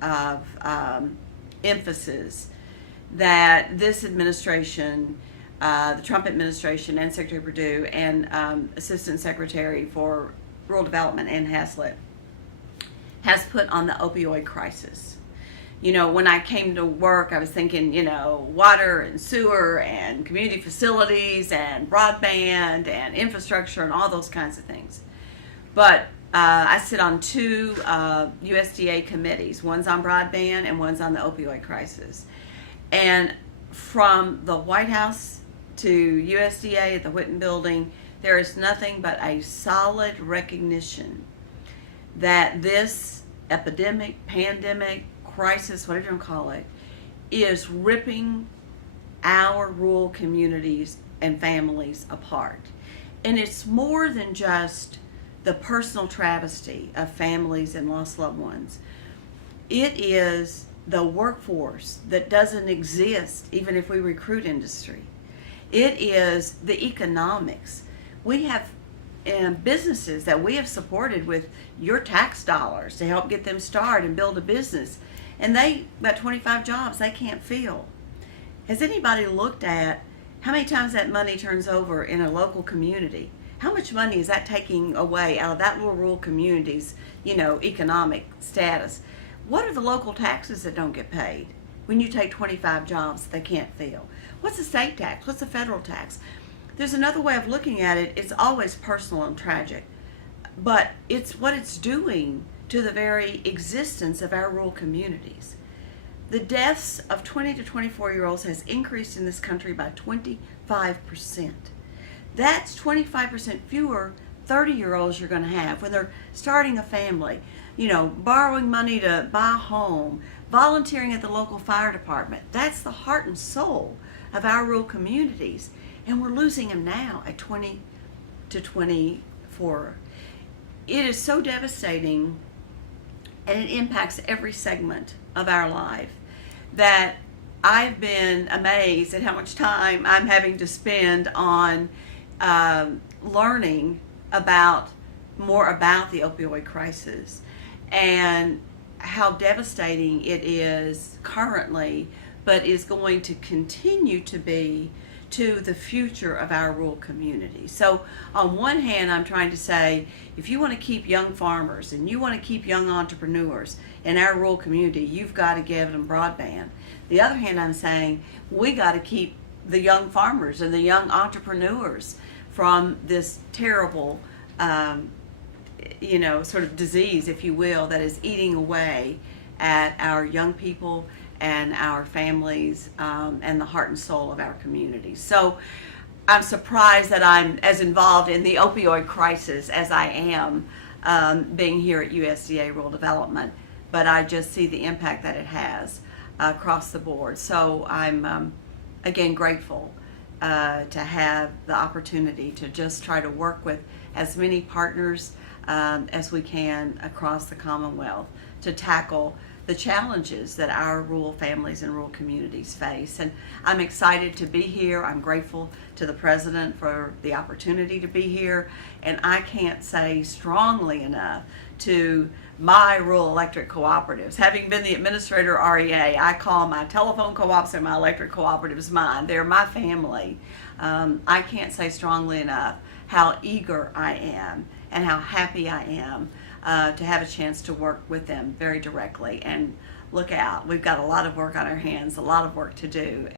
amount of emphasis that this administration, the Trump administration, and Secretary Perdue and Assistant Secretary for Rural Development, Ann Haslett, has put on the opioid crisis. You know, when I came to work, I was thinking, you know, water and sewer and community facilities and broadband and infrastructure and all those kinds of things. But I sit on two USDA committees. One's on broadband and one's on the opioid crisis. And from the White House to USDA at the Whitten Building, there is nothing but a solid recognition that this epidemic, pandemic, crisis, whatever you want to call it, is ripping our rural communities and families apart. And it's more than just the personal travesty of families and lost loved ones. It is the workforce that doesn't exist even if we recruit industry. It is the economics. We have businesses that we have supported with your tax dollars to help get them started and build a business. And they got 25 jobs they can't fill. Has anybody looked at how many times that money turns over in a local community? How much money is that taking away out of that little rural community's, you know, economic status? What are the local taxes that don't get paid when you take 25 jobs that they can't fill? What's the state tax? What's the federal tax? There's another way of looking at it. It's always personal and tragic, but it's what it's doing to the very existence of our rural communities. The deaths of 20 to 24-year-olds has increased in this country by 25%. That's 25% fewer 30-year-olds you're going to have when they're starting a family, you know, borrowing money to buy a home, volunteering at the local fire department. That's the heart and soul of our rural communities, and we're losing them now at 20 to 24. It is so devastating, and it impacts every segment of our life, that I've been amazed at how much time I'm having to spend on learning more about the opioid crisis and how devastating it is currently, but is going to continue to be to the future of our rural community. So on one hand, I'm trying to say, if you want to keep young farmers and you want to keep young entrepreneurs in our rural community, you've got to give them broadband. The other hand, I'm saying we got to keep the young farmers and the young entrepreneurs from this terrible, sort of disease, if you will, that is eating away at our young people and our families and the heart and soul of our communities. So I'm surprised that I'm as involved in the opioid crisis as I am being here at USDA Rural Development, but I just see the impact that it has across the board. So I'm again grateful to have the opportunity to just try to work with as many partners as we can across the Commonwealth to tackle the challenges that our rural families and rural communities face. And I'm excited to be here. I'm grateful to the President for the opportunity to be here. And I can't say strongly enough to my rural electric cooperatives. Having been the administrator of REA, I call my telephone co-ops and my electric cooperatives mine. They're my family. I can't say strongly enough how eager I am and how happy I am to have a chance to work with them very directly. And look out, we've got a lot of work on our hands, a lot of work to do.